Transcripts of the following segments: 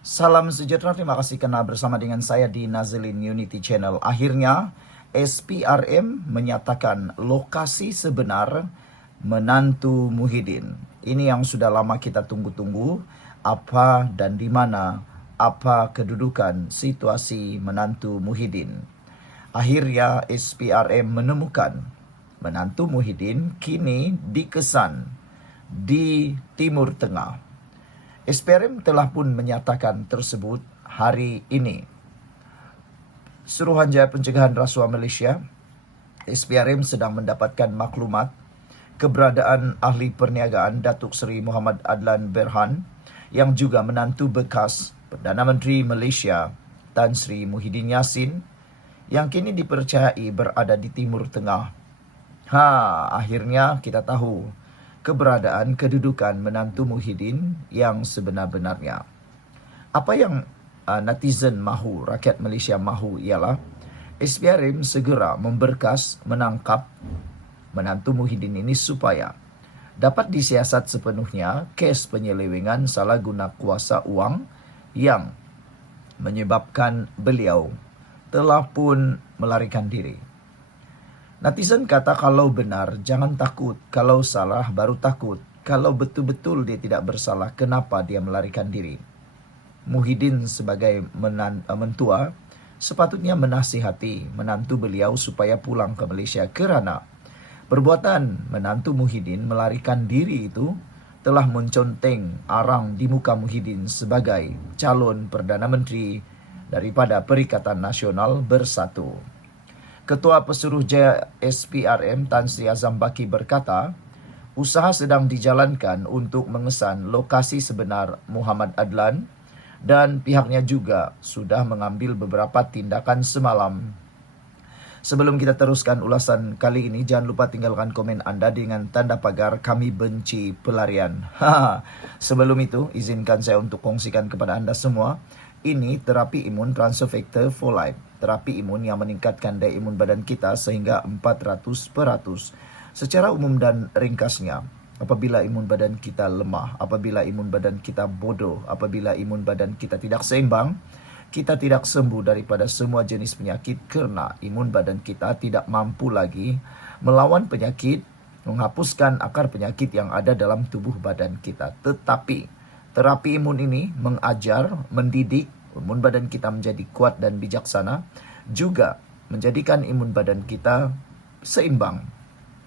Salam sejahtera, terima kasih karena bersama dengan saya di Nazilin Unity Channel. Akhirnya, SPRM menyatakan lokasi sebenar menantu Muhyiddin. Ini yang sudah lama kita tunggu-tunggu, apa dan di mana, apa kedudukan situasi menantu Muhyiddin. Akhirnya SPRM menemukan menantu Muhyiddin kini dikesan di Timur Tengah. SPRM telah pun menyatakan tersebut hari ini. Suruhanjaya Pencegahan Rasuah Malaysia, SPRM sedang mendapatkan maklumat keberadaan ahli perniagaan Datuk Seri Muhammad Adlan Berhan yang juga menantu bekas Perdana Menteri Malaysia Tan Sri Muhyiddin Yassin yang kini dipercayai berada di Timur Tengah. Akhirnya kita tahu keberadaan kedudukan menantu Muhyiddin yang sebenar-benarnya. Apa yang netizen mahu, rakyat Malaysia mahu ialah SPRM segera memberkas menangkap menantu Muhyiddin ini supaya dapat disiasat sepenuhnya kes penyelewengan salah guna kuasa wang yang menyebabkan beliau telah pun melarikan diri. Netizen kata kalau benar jangan takut, kalau salah baru takut. Kalau betul-betul dia tidak bersalah, kenapa dia melarikan diri? Muhyiddin sebagai mentua sepatutnya menasihati menantu beliau supaya pulang ke Malaysia kerana perbuatan menantu Muhyiddin melarikan diri itu telah menconteng arang di muka Muhyiddin sebagai calon Perdana Menteri daripada Perikatan Nasional Bersatu. Ketua Pesuruhjaya SPRM Tan Sri Azam Baki berkata, usaha sedang dijalankan untuk mengesan lokasi sebenar Muhammad Adlan dan pihaknya juga sudah mengambil beberapa tindakan semalam. Sebelum kita teruskan ulasan kali ini, jangan lupa tinggalkan komen anda dengan tanda pagar kami benci pelarian. Sebelum itu, izinkan saya untuk kongsikan kepada anda semua. Ini terapi imun transfer factor for life. Terapi imun yang meningkatkan daya imun badan kita sehingga 400%. Secara umum dan ringkasnya, apabila imun badan kita lemah, apabila imun badan kita bodoh, apabila imun badan kita tidak seimbang, kita tidak sembuh daripada semua jenis penyakit kerana imun badan kita tidak mampu lagi melawan penyakit, menghapuskan akar penyakit yang ada dalam tubuh badan kita. Tetapi terapi imun ini mengajar, mendidik imun badan kita menjadi kuat dan bijaksana, juga menjadikan imun badan kita seimbang.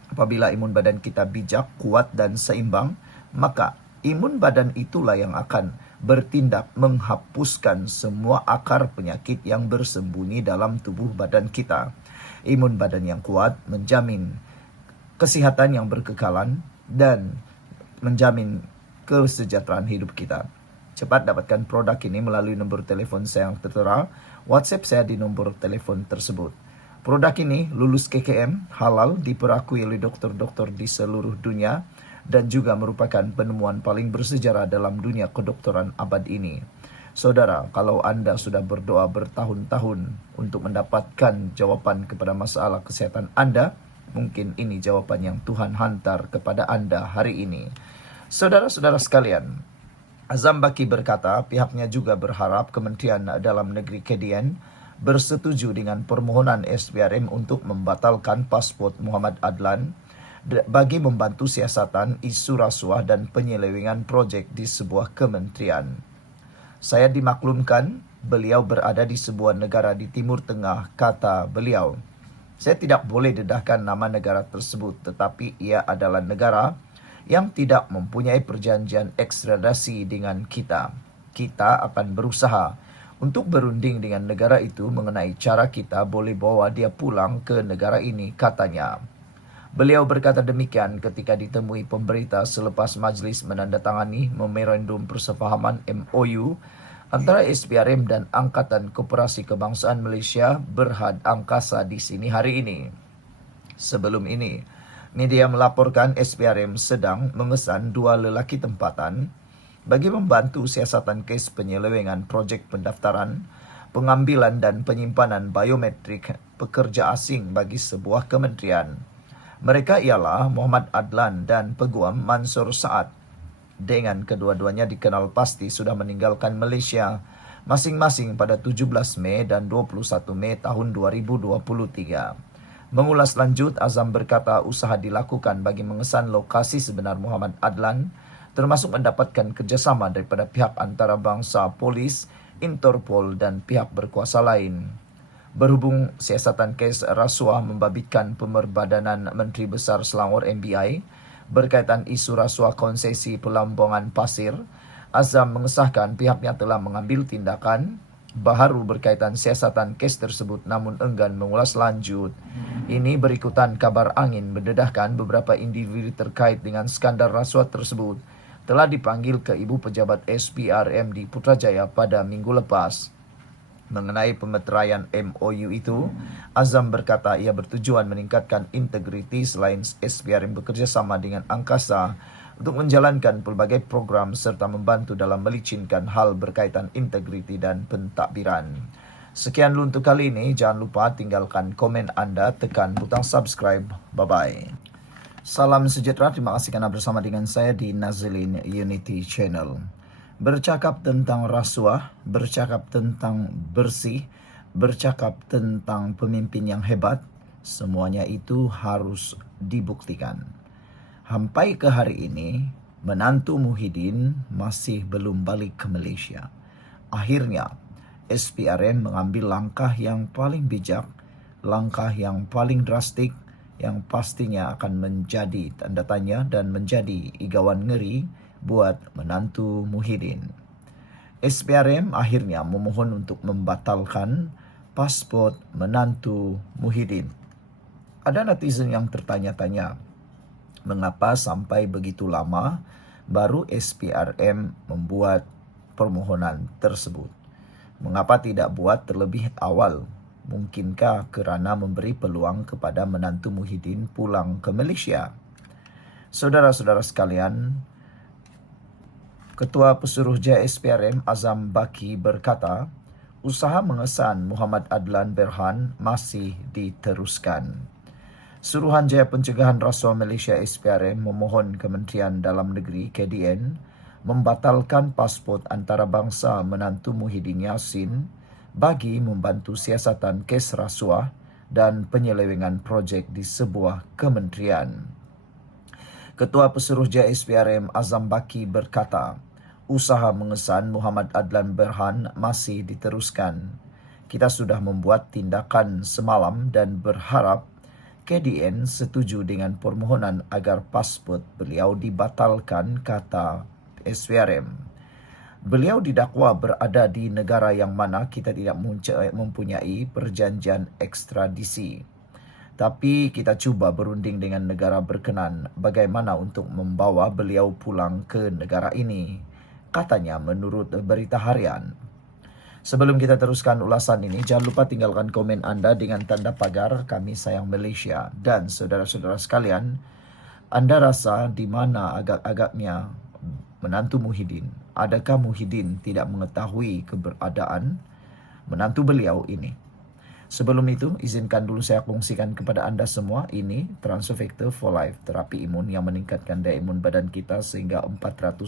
Apabila imun badan kita bijak, kuat dan seimbang, maka imun badan itulah yang akan bertindak menghapuskan semua akar penyakit yang bersembunyi dalam tubuh badan kita. Imun badan yang kuat menjamin kesihatan yang berkekalan dan menjamin kesejahteraan hidup kita. Cepat dapatkan produk ini melalui nombor telefon saya yang tertera, WhatsApp saya di nombor telefon tersebut. Produk ini lulus KKM, halal, diperakui oleh dokter-dokter di seluruh dunia dan juga merupakan penemuan paling bersejarah dalam dunia kedokteran abad ini. Saudara, kalau anda sudah berdoa bertahun-tahun untuk mendapatkan jawapan kepada masalah kesehatan anda, mungkin ini jawapan yang Tuhan hantar kepada anda hari ini. Saudara-saudara sekalian, Azam Baki berkata pihaknya juga berharap Kementerian Dalam Negeri KDN bersetuju dengan permohonan SPRM untuk membatalkan pasport Muhammad Adlan bagi membantu siasatan isu rasuah dan penyelewengan projek di sebuah kementerian. Saya dimaklumkan beliau berada di sebuah negara di Timur Tengah, kata beliau. Saya tidak boleh dedahkan nama negara tersebut, tetapi ia adalah negara yang tidak mempunyai perjanjian ekstradisi dengan kita. Kita akan berusaha untuk berunding dengan negara itu mengenai cara kita boleh bawa dia pulang ke negara ini, katanya. Beliau berkata demikian ketika ditemui pemberita selepas majlis menandatangani memorandum persefahaman MOU antara SPRM dan Angkatan Koperasi Kebangsaan Malaysia Berhad Angkasa di sini hari ini. Sebelum ini, media melaporkan SPRM sedang mengesan dua lelaki tempatan bagi membantu siasatan kes penyelewengan projek pendaftaran, pengambilan dan penyimpanan biometrik pekerja asing bagi sebuah kementerian. Mereka ialah Muhammad Adlan dan Peguam Mansur Saad. dengan kedua-duanya dikenal pasti sudah meninggalkan Malaysia masing-masing pada 17 Mei dan 21 Mei tahun 2023. Mengulas lanjut, Azam berkata usaha dilakukan bagi mengesan lokasi sebenar Muhammad Adlan, termasuk mendapatkan kerjasama daripada pihak antarabangsa, polis, Interpol dan pihak berkuasa lain. Berhubung siasatan kes rasuah membabitkan Pemerbadanan Menteri Besar Selangor MBI berkaitan isu rasuah konsesi Pelambangan Pasir, Azam mengesahkan pihaknya telah mengambil tindakan baharu berkaitan siasatan kes tersebut namun enggan mengulas lanjut. Ini berikutan kabar angin mendedahkan beberapa individu terkait dengan skandal rasuah tersebut telah dipanggil ke Ibu Pejabat SPRM di Putrajaya pada minggu lepas. Mengenai pemeteraian MOU itu, Azam berkata ia bertujuan meningkatkan integriti selain SPRM bekerjasama dengan angkasa untuk menjalankan pelbagai program serta membantu dalam melicinkan hal berkaitan integriti dan pentadbiran. Sekian dulu untuk kali ini. Jangan lupa tinggalkan komen anda, tekan butang subscribe. Bye-bye. Salam sejahtera, terima kasih kerana bersama dengan saya di Nazilin Unity Channel. Bercakap tentang rasuah, bercakap tentang bersih, bercakap tentang pemimpin yang hebat, semuanya itu harus dibuktikan. Sampai ke hari ini, menantu Muhyiddin masih belum balik ke Malaysia. Akhirnya, SPRM mengambil langkah yang paling bijak, langkah yang paling drastik, yang pastinya akan menjadi tanda tanya dan menjadi igawan ngeri buat menantu Muhyiddin. SPRM akhirnya memohon untuk membatalkan pasport menantu Muhyiddin. Ada netizen yang tertanya-tanya, mengapa sampai begitu lama baru SPRM membuat permohonan tersebut? Mengapa tidak buat terlebih awal? Mungkinkah kerana memberi peluang kepada menantu Muhyiddin pulang ke Malaysia? Saudara-saudara sekalian, Ketua Pesuruhjaya SPRM Azam Baki berkata, usaha mengesan Muhammad Adlan Berhan masih diteruskan. Suruhanjaya Pencegahan Rasuah Malaysia SPRM memohon Kementerian Dalam Negeri KDN membatalkan pasport antarabangsa menantu Muhyiddin Yassin bagi membantu siasatan kes rasuah dan penyelewengan projek di sebuah kementerian. Ketua Pesuruhjaya SPRM Azam Baki berkata, usaha mengesan Muhammad Adlan Berhan masih diteruskan. Kita sudah membuat tindakan semalam dan berharap KDN setuju dengan permohonan agar pasport beliau dibatalkan, kata SPRM. Beliau didakwa berada di negara yang mana kita tidak mempunyai perjanjian ekstradisi. Tapi kita cuba berunding dengan negara berkenan bagaimana untuk membawa beliau pulang ke negara ini, katanya menurut Berita Harian. Sebelum kita teruskan ulasan ini, jangan lupa tinggalkan komen anda dengan tanda pagar Kami Sayang Malaysia. Dan saudara-saudara sekalian, anda rasa di mana agak-agaknya menantu Muhyiddin? Adakah Muhyiddin tidak mengetahui keberadaan menantu beliau ini? Sebelum itu, izinkan dulu saya kongsikan kepada anda semua, ini Transfer Factor for Life, terapi imun yang meningkatkan daya imun badan kita sehingga 400%.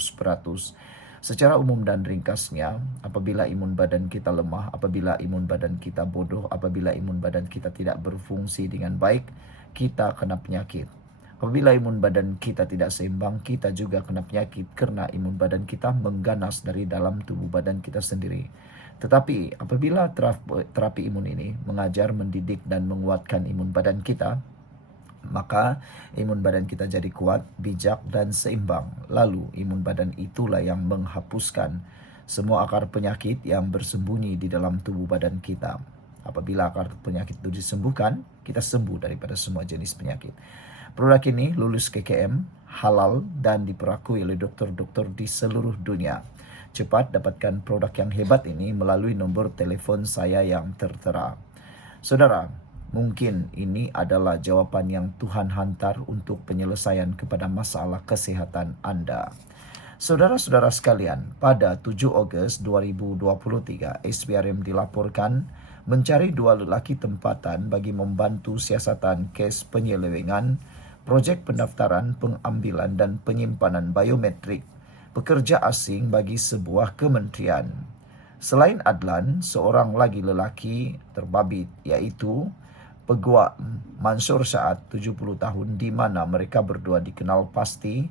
Secara umum dan ringkasnya, apabila imun badan kita lemah, apabila imun badan kita bodoh, apabila imun badan kita tidak berfungsi dengan baik, kita kena penyakit. Apabila imun badan kita tidak seimbang, kita juga kena penyakit kerana imun badan kita mengganas dari dalam tubuh badan kita sendiri. Tetapi apabila terapi imun ini mengajar, mendidik dan menguatkan imun badan kita, maka imun badan kita jadi kuat, bijak dan seimbang. Lalu imun badan itulah yang menghapuskan semua akar penyakit yang bersembunyi di dalam tubuh badan kita. Apabila akar penyakit itu disembuhkan, kita sembuh daripada semua jenis penyakit. Produk ini lulus KKM, halal dan diperakui oleh doktor-doktor di seluruh dunia. Cepat dapatkan produk yang hebat ini melalui nombor telefon saya yang tertera. Saudara, mungkin ini adalah jawapan yang Tuhan hantar untuk penyelesaian kepada masalah kesihatan anda. Saudara-saudara sekalian, pada 7 Ogos 2023, SPRM dilaporkan mencari 2 lelaki tempatan bagi membantu siasatan kes penyelewengan projek pendaftaran, pengambilan dan penyimpanan biometrik pekerja asing bagi sebuah kementerian. Selain Adlan, seorang lagi lelaki terbabit iaitu Peguam Mansur Saad 70 tahun di mana mereka berdua dikenal pasti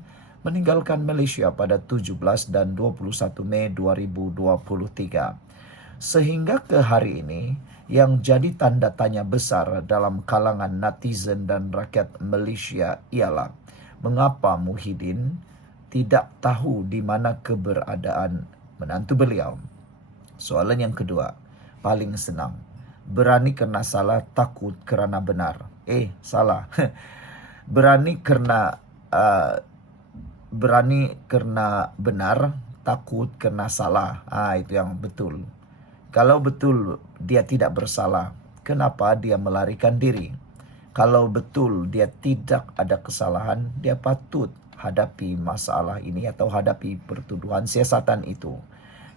meninggalkan Malaysia pada 17 dan 21 Mei 2023. Sehingga ke hari ini yang jadi tanda tanya besar dalam kalangan netizen dan rakyat Malaysia ialah mengapa Muhyiddin tidak tahu di mana keberadaan menantu beliau. Soalan yang kedua, paling senang. Berani kerana salah, takut kerana benar. Salah. Berani kerana benar, takut kerana salah. Itu yang betul. Kalau betul dia tidak bersalah, kenapa dia melarikan diri? Kalau betul dia tidak ada kesalahan, dia patut hadapi masalah ini atau hadapi pertuduhan siasatan itu.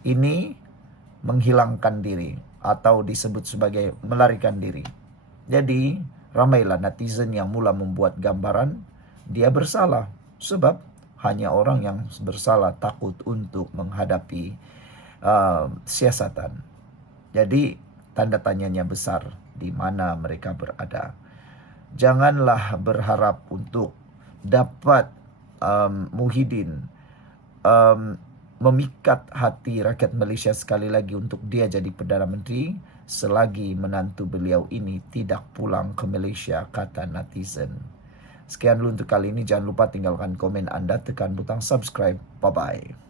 Ini menghilangkan diri atau disebut sebagai melarikan diri. Jadi, ramailah netizen yang mula membuat gambaran dia bersalah sebab hanya orang yang bersalah takut untuk menghadapi siasatan. Jadi, tanda tanyanya besar di mana mereka berada. Janganlah berharap untuk dapat Muhyiddin memikat hati rakyat Malaysia sekali lagi untuk dia jadi Perdana Menteri selagi menantu beliau ini tidak pulang ke Malaysia, kata netizen. Sekian dulu untuk kali ini. Jangan lupa tinggalkan komen anda, tekan butang subscribe. Bye-bye.